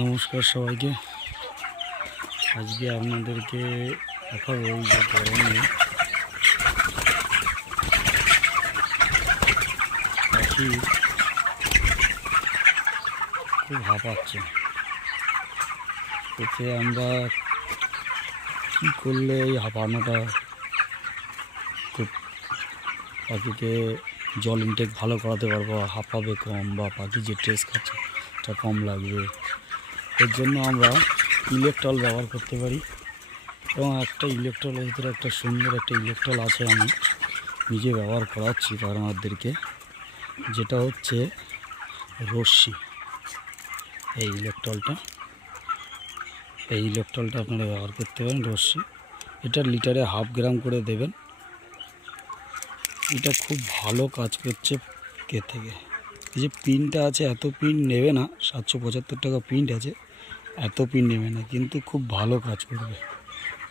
নমস্কার সবাইকে। আজকে আপনাদেরকে দেখাবো এই যে গরমে পাখি খুব হাঁপাচ্ছে। এতে আমরা কী করলে এই হাঁপানোটা খুব পাখিকে জল ইনটেক ভালো করাতে পারবো, হাঁপাবে কম, বা পাখি যে স্ট্রেস খাচ্ছে তা কম লাগবে, এর জন্য আমরা ইলেকট্রল ব্যবহার করতে পারি। এবং একটা ইলেকট্রলের ভিতরে একটা সুন্দর একটা ইলেকট্রল আছে, আমি নিজে ব্যবহার করাচ্ছি ফার্মারদেরকে, যেটা হচ্ছে রশ্মি। এই ইলেকট্রলটা আপনারা ব্যবহার করতে পারেন। রশ্মি এটা লিটারে 1/2 গ্রাম করে দেবেন। এটা খুব ভালো কাজ করছে কে থেকে। এই যে পিনটা আছে, এত পিন নেবে না, 775 টাকা পিন আছে, এত পিন নেবে না, কিন্তু খুব ভালো কাজ করবে।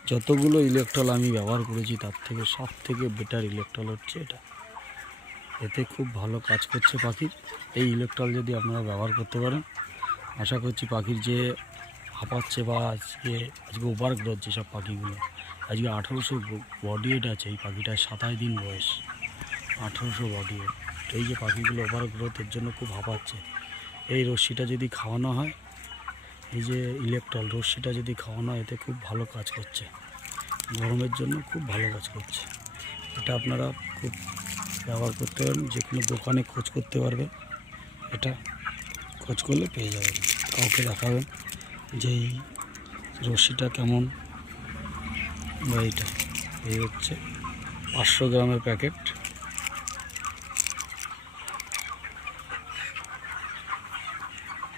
যতগুলো ইলেকট্রল আমি ব্যবহার করেছি তার থেকে সব থেকে বেটার ইলেকট্রল হচ্ছে এটা। এতে খুব ভালো কাজ করছে পাখির। এই ইলেকট্রল যদি আপনারা ব্যবহার করতে পারেন, আশা করছি পাখির যে হাঁপাচ্ছে বা আজকে ওভার গ্রোথ যেসব পাখিগুলো, আজকে 1800 বডি ওয়েট আছে এই পাখিটার, 27 দিন বয়স, 1800 বডি ওয়েট। এই যে পাখিগুলো ওভার গ্রোথের জন্য খুব হাঁপাচ্ছে, এই রশ্মিটা যদি খাওয়ানো হয়, এই যে ইলেকট্রল রশ্মিটা যদি খাওয়ানো হয়, এতে খুব ভালো কাজ করছে, গরমের জন্য খুব ভালো কাজ করছে। এটা আপনারা খুব ব্যবহার করতে পারেন, যে কোনো দোকানে খোঁজ করতে পারবেন, এটা খোঁজ করলে পেয়ে যাবেন। কাউকে দেখাবেন যে এই রশ্মিটা কেমন, বা এইটা এই হচ্ছে 500 গ্রামের প্যাকেট।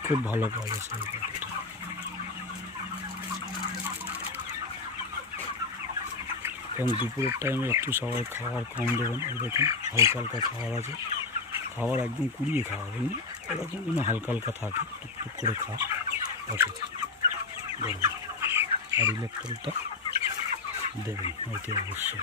খুব ভালো কাজ আছে এই প্যাকেটটা। এবং দুপুরের টাইমে একটু সবাই খাবার কম দেবেন। এই দেখুন হালকা হালকা খাবার আছে, খাবার একদম কুড়িয়ে খাওয়াবেন না, এরকম যেন হালকা হালকা থাকে, টুকটুক করে খাওয়া আছে দেখুন। আর ইলেকট্রলটা দেবেন অতি অবশ্যই।